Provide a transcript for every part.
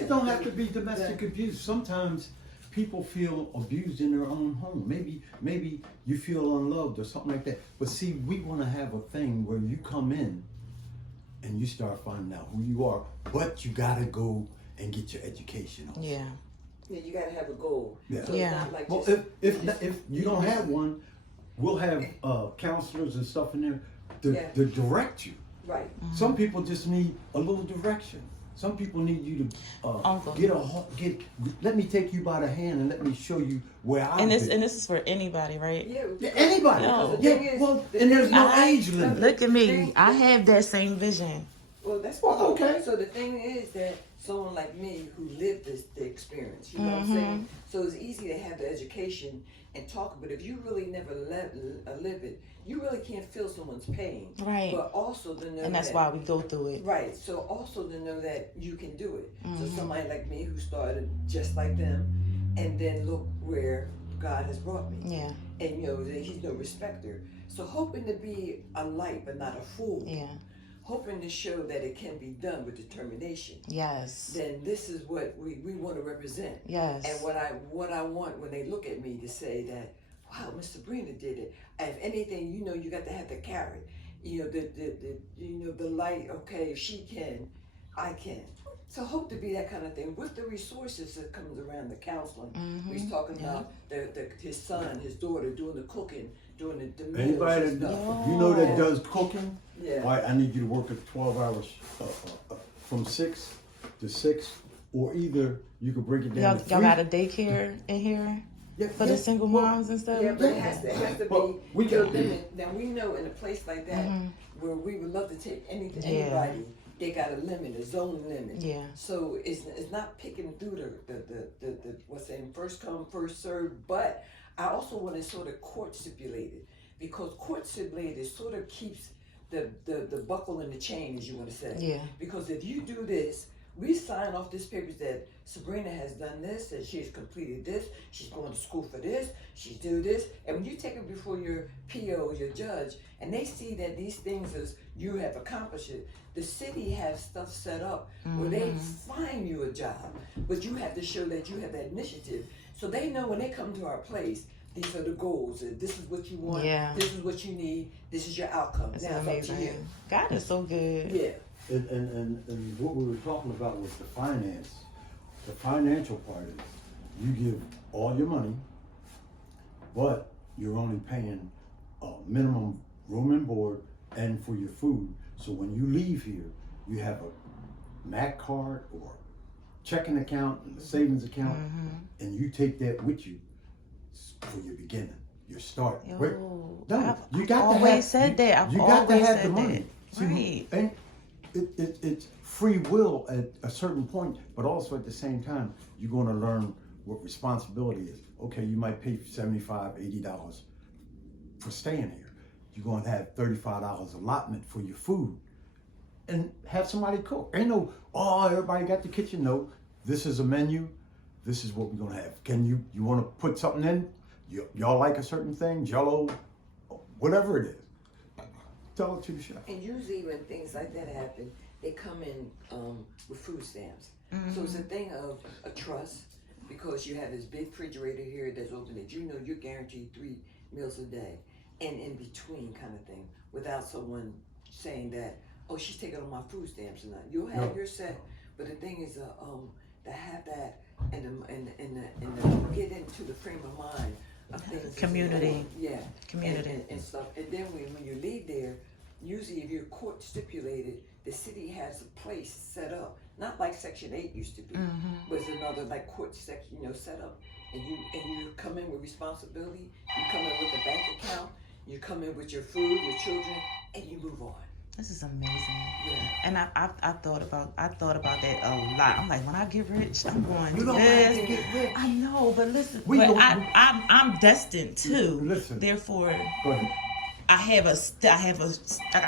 It don't have to be domestic abuse. Sometimes people feel abused in their own home. Maybe you feel unloved or something like that. But see, we want to have a thing where you come in and you start finding out who you are, but you gotta go and get your education also. Yeah. Yeah, you gotta have a goal. Yeah. So Yeah. It's not like Well, just, if you don't have one, we'll have counselors and stuff in there Yeah. to direct you. right. Some people just need a little direction. Some people need you to Uncle. let me take you by the hand and let me show you where I've And been. this is for anybody, right? Yeah. Yeah, anybody. No. Because the Yeah, thing is- well, the and there's thing no is- age limit. Look at me. I have that same vision. Well, that's Well, okay. So the thing is that someone like me who lived the experience, you know what I'm saying? So it's easy to have the education and talk, but if you really never live it, you really can't feel someone's pain. Right. But also to know And that's that, why we go through it. Right. So also to know that you can do it. So somebody like me who started just like them, and then look where God has brought me. Yeah. And you know that He's no respecter. So hoping to be a light but not a fool. Yeah. Hoping to show that it can be done with determination. Yes. Then this is what we want to represent. Yes. And what I want when they look at me to say that, wow, Miss Sabrina did it. If anything, you know, you got to have the carrot. You know, the light. Okay, if she can, I can. So hope to be that kind of thing with the resources that comes around the counseling. He's talking about his son, his daughter doing the cooking, doing the meals Anybody and that stuff. you know that does cooking, Yeah. all right, I need you to work at 12 hours from 6 to 6, or either you could break it down Y'all to 3. got a daycare in here Yeah, for the single moms and stuff? Yeah, but it has to Well, be we to a can- limit. Now we know in a place like that where we would love to take anybody, they got a limit, a zone limit. Yeah. So it's not picking through the what's saying first come first served, but I also want to sort of court stipulated, because court stipulated sort of keeps the buckle in the chain, as you want to say. Yeah. Because if you do this, we sign off this paper that Sabrina has done this, that she has completed this, she's going to school for this, she's do this. And when you take it before your PO, your judge, and they see that these things as you have accomplished it, the city has stuff set up where they find you a job, but you have to show that you have that initiative. So they know when they come to our place, these are the goals. This is what you want. Yeah. This is what you need. This is your outcome. It's Now it's up to you. amazing. God is so good. Yeah. And what we were talking about was the finance. The financial part is you give all your money, but you're only paying minimum room and board and for your food. So when you leave here, you have a MAC card or checking account and a savings account, and you take that with you for your beginning, your start. Yo, Wait, no, I've you got to always have, said that. I've you got to always have the said money. that. See, Right. and it's free will at a certain point, but also at the same time, you're going to learn what responsibility is. Okay, you might pay $75, $80 for staying here. You're going to have $35 allotment for your food, and have somebody cook. Ain't no, oh, everybody got the kitchen. No, this is a menu. This is what we're going to have. Can you want to put something in? Y'all like a certain thing, Jello, whatever it is. Tell it to the chef. And usually when things like that happen, they come in with food stamps. So it's a thing of a trust, because you have this big refrigerator here that's open that you know you're guaranteed 3 meals a day, and in between kind of thing, without someone saying that, oh, she's taking on my food stamps or not. You'll have your set, but the thing is to have that and get into the frame of mind of things. Community. Yeah. Community. And stuff. And then when you leave there, usually if you're court stipulated, the city has a place set up, not like Section 8 used to be, but it's another like court section, set up. And you come in with responsibility, you come in with a bank account, you come in with your food, your children, and you move on. This is amazing. Yeah. And I thought about that a lot. I'm like, when I get rich, I'm going to You do don't have this. to get rich. I know, but listen, I'm destined to. Listen. Therefore, Go ahead. I got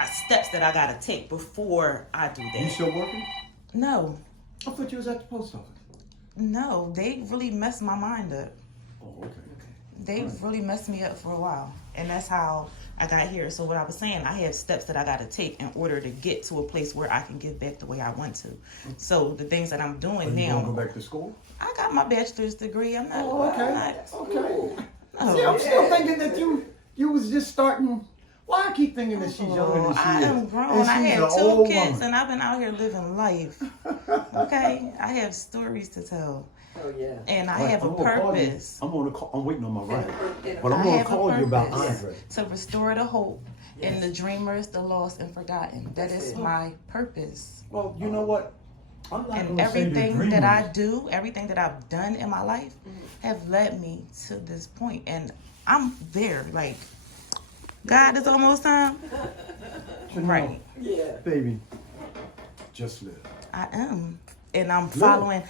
steps that I gotta take before I do You that. still working? No, I thought you was at the post office. no, they really messed my mind up. Oh, okay. they really messed me up for a while, and that's how I got here. So what I was saying, I have steps that I got to take in order to get to a place where I can give back the way I want to. So the things that I'm doing Are you now. gonna go back to school? I got my bachelor's degree. I'm not. Oh, okay. I'm not, Okay. oh, See, I'm still thinking that you was just starting. Why I keep thinking that she's younger than she I is? am grown. And I she's have an 2 old kids, woman. and I've been out here living life. Okay, I have stories to tell, Oh yeah. and I Right, have a I'm gonna call you. purpose. I'm waiting on my ride. And- But I'm I gonna have a call you about purpose Andre. to restore the hope in Yes. the dreamers, the lost, and forgotten. That That's is it. my purpose. Well, you know what? I'm not And gonna say the everything that I dreamers. do, everything that I've done in my life, have led me to this point, and I'm there. Like, God, it's almost time. You know, Right. Yeah. baby, just live. I am, and I'm following.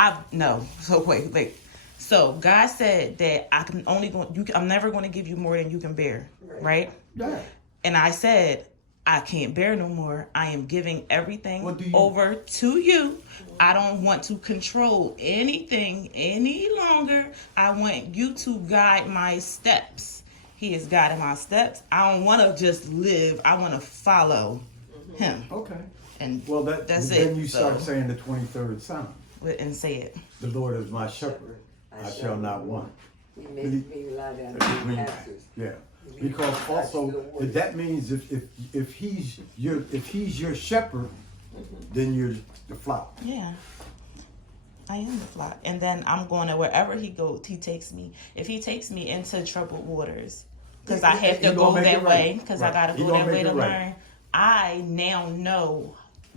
I no. So wait. So God said that I can only go. I'm never going to give you more than you can bear, right? Yeah. And I said I can't bear no more. I am giving everything What do you- over to you. I don't want to control anything any longer. I want you to guide my steps. He is guiding my steps. I don't want to just live. I want to follow Him. Okay. And Well, that's then it. you So- start saying the 23rd Psalm. and say it. The Lord is my shepherd; I shall not want. He made me lie down in green pastures. Yeah. Because also that means if he's your shepherd, then you're the flock. Yeah. I am the flock. And then I'm going to wherever He goes, He takes me. If He takes me into troubled waters, because I have to He go gonna make that it right. way, because I Right. got to He go gonna that way make to it right. learn, I now know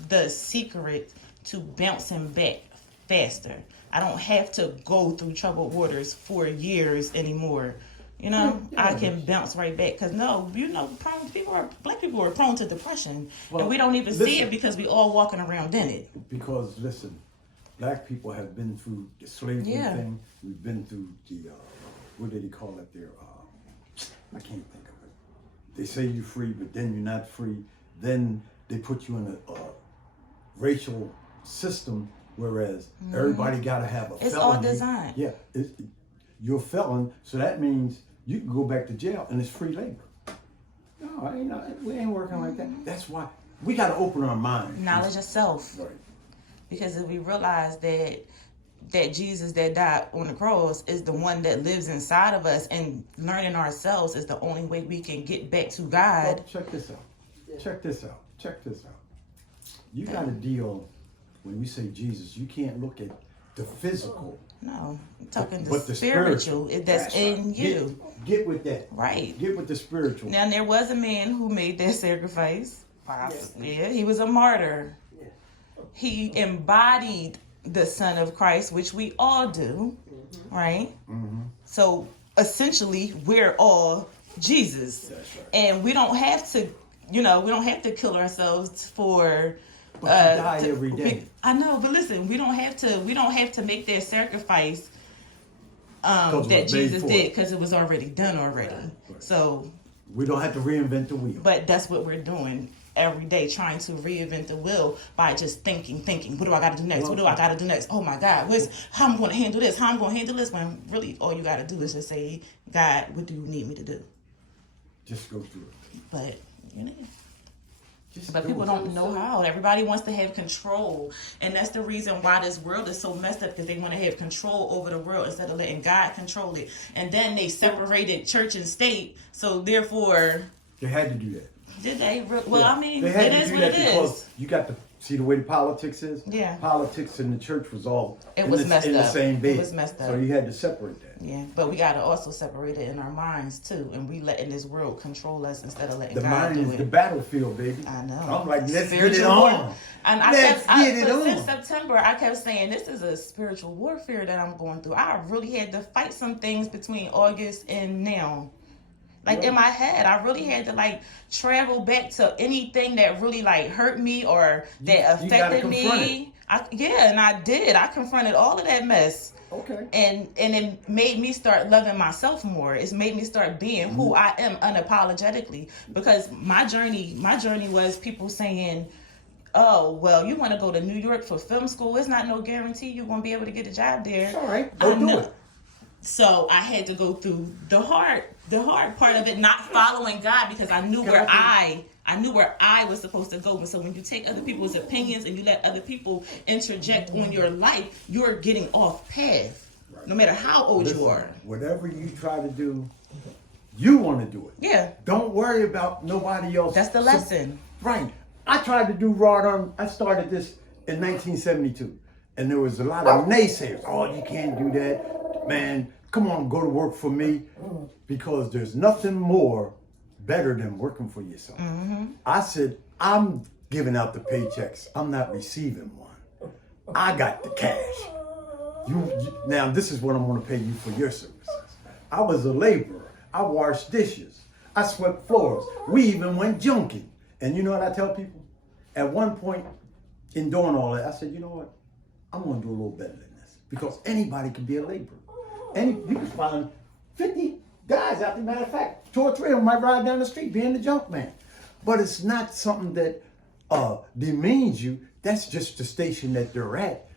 the secret to bouncing back faster. I don't have to go through troubled waters for years anymore. You know, Yeah. I can bounce right back. Because black people are prone to depression. Well, and we don't even see listen. it because we all walking around in it. Because listen, black people have been through the slavery Yeah. thing. We've been through the what did he call it there? I can't think of it. They say you're free, but then you're not free. Then they put you in a racial system, whereas everybody got to have a It's felony. all designed. Yeah, you're a felon, so that means you can go back to jail and it's free labor. No, we ain't working like that. That's why we got to open our minds. Knowledge of self. Right. Because if we realize that Jesus that died on the cross is the one that lives inside of us, and learning ourselves is the only way we can get back to God. Well, check this out. Check this out. Check this out. You got to deal, when we say Jesus, you can't look at the physical, No, I'm talking but the the spiritual that's right. in you. Get with that. Right. Get with the spiritual. Now, there was a man who made that sacrifice. Yeah, he was a martyr. Yeah. He embodied the Son of Christ, which we all do, right? Mm-hmm. So essentially, we're all Jesus. That's right. And we don't have to, we don't have to kill ourselves for. But you die every day. I know, but listen, we don't have to make that sacrifice 'Cause it that was made Jesus for did, it. because it was already done already. Right. So, We don't have to reinvent the wheel. but that's what we're doing every day, trying to reinvent the wheel by just thinking, what do I got to do next? What do I got to do next? Oh my God, how I'm going to handle this? How I'm going to handle this? When really all you got to do is just say, God, what do you need me to do? Just go through it. But Just But do people it. don't know how. Everybody wants to have control. And that's the reason why this world is so messed up, because they want to have control over the world instead of letting God control it. And then they separated church and state. So therefore, They had to do that. did they? Well, Yeah. I mean, They had it to is do what that it because is. you got to see the way the politics is. Yeah. Politics in the church was all It in was the, messed in the up. same It bed. was messed So up. you had to separate that. Yeah, but we got to also separate it in our minds too. And we letting this world control us instead of letting The God mind do is it. the battlefield, baby. I know. I'm like, let's get it Spiritual war- on. And Let's get it but since on. September, I kept saying this is a spiritual warfare that I'm going through. I really had to fight some things between August and now. Like, in my head, I really had to travel back to anything that really hurt me or that You gotta affected confront me. And I did. I confronted all of that mess. Okay. And it made me start loving myself more. It's made me start being who I am unapologetically. Because my journey was people saying, oh, well, you want to go to New York for film school. It's not no guarantee you're going to be able to get a job there. All right. Go do it. So I had to go through the hard part of it, not following God, because I knew where I was supposed to go. And so when you take other people's opinions and you let other people interject on your life, you're getting off path. Right. No matter how old you are. Whatever you try to do, you want to do it. Yeah. Don't worry about nobody else. That's the lesson. Right. I tried to do wrought iron. I started this in 1972. And there was a lot of naysayers. Oh, you can't do that. Man, come on, go to work for me. Because there's nothing more better than working for yourself. Mm-hmm. I said, I'm giving out the paychecks. I'm not receiving one. I got the cash. Now, this is what I'm going to pay you for your services. I was a laborer. I washed dishes. I swept floors. We even went junking. And you know what I tell people? At one point in doing all that, I said, you know what? I'm going to do a little better than this. Because anybody can be a laborer. You can find 50 guys out there. Matter of fact, 2 or 3 of them might ride down the street being the junk man. But it's not something that demeans you. That's just the station that they're at.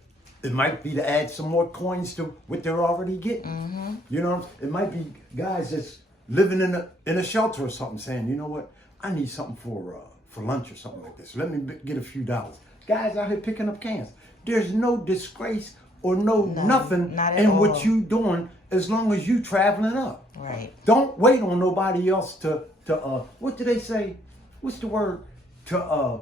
It might be to add some more coins to what they're already getting. Mm-hmm. You know, it might be guys that's living in a shelter or something saying, you know what, I need something for lunch or something like this. Let me get a few dollars. Guys out here picking up cans. There's no disgrace or nothing in what you doing as long as you traveling up. Right. Don't wait on nobody else to what do they say? What's the word? To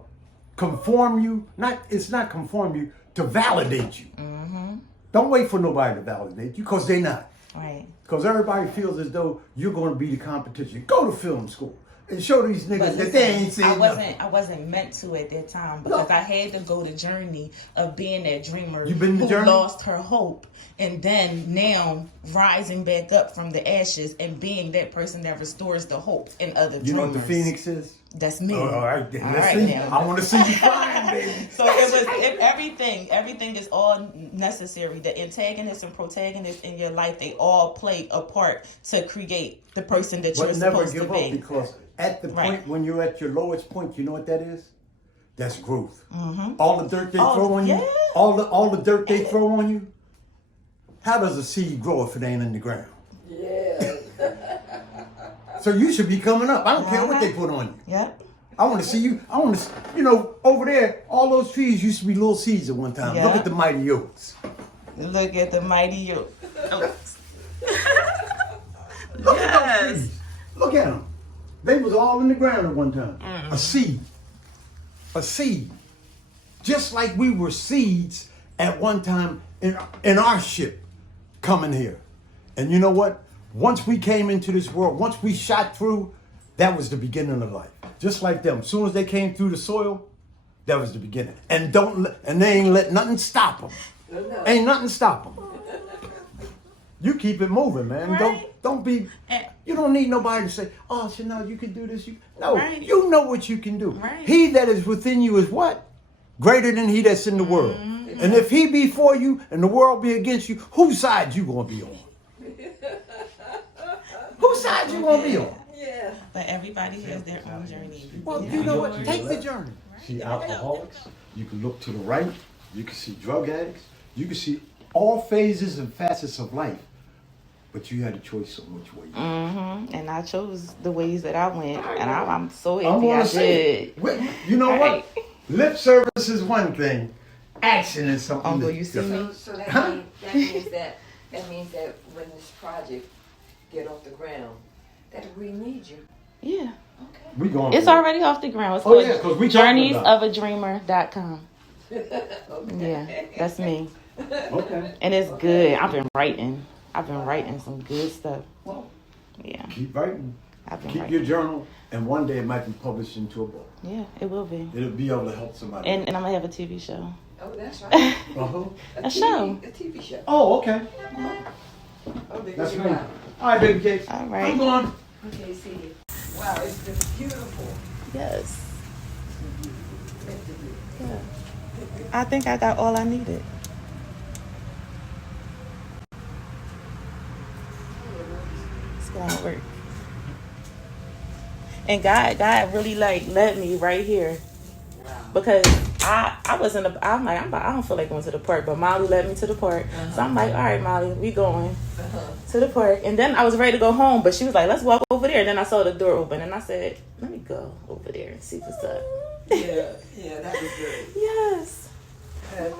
conform you. It's not conform you, to validate you. Mm-hmm. Don't wait for nobody to validate you, because they're not. Right. Because everybody feels as though you're going to be the competition. Go to film school and show these niggas that they ain't saying nothing. I wasn't meant to at that time, because I had to go the journey of being that dreamer who lost her hope, and then now rising back up from the ashes and being that person that restores the hope in other dreamers. You know what the Phoenix is? That's me. All right, let's see. Now. I want to see you crying, baby. So everything is all necessary. The antagonists and protagonists in your life, they all play a part to create the person that you're supposed to be. But never give up, because at the point when you're at your lowest point, you know what that is? That's growth. Mm-hmm. All the dirt they throw on you, all the dirt they throw on you. How does a seed grow if it ain't in the ground? Yeah. So you should be coming up. I don't care what they put on you. Yep. I want to see you. I want to, over there, all those trees used to be little seeds at one time. Yep. Look at the mighty oaks. Look at the mighty oaks. Look at those trees. Look at them. They was all in the ground at one time. Mm. A seed. A seed. Just like we were seeds at one time in our ship coming here. And you know what? Once we came into this world, once we shot through, that was the beginning of life. Just like them. As soon as they came through the soil, that was the beginning. And they ain't let nothing stop them. No. Ain't nothing stop them. You keep it moving, man. Right. Don't be. You don't need nobody to say, "Oh, Chanel, you can do this." No, you know what you can do. Right. He that is within you is what? Greater than he that's in the world. Mm-hmm. And if he be for you and the world be against you, whose side you gonna be on? Whose side you gonna be on? Yeah. But everybody has their own journey. Well, you know what? Take the journey. See alcoholics. You can look to the right. You can see drug addicts. You can see all phases and facets of life. But you had a choice on which way you went. Mm-hmm. And I chose the ways that I went. And I'm so happy I did. You know what? Lip service is one thing. Action is something Uncle, you see me? So that means that when this project get off the ground, that we need you. Yeah. Okay. It's already off the ground. It's called journeysofadreamer.com. Okay. Yeah, that's me. Okay. And it's good. I've been writing some good stuff. Well, yeah. Keep writing. Keep your journal, and one day it might be published into a book. Yeah, it will be. It'll be able to help somebody. And I'm gonna have a TV show. Oh, that's right. Uh-huh. A show. A TV show. Oh, okay. Oh, that's right. All right, baby cakes. All right. I'm going. Okay, see you. Wow, it's been beautiful. Yes. Yeah. I think I got all I needed. It's gonna work. And God really let me right here. Wow. Because I wasn't. I'm like, I don't feel like going to the park, but Molly led me to the park. So I'm like, all right, Molly, we going to the park. And then I was ready to go home, but she was like, let's walk over there. And then I saw the door open, and I said, let me go over there and see what's up. Yeah, that was good. Yes. That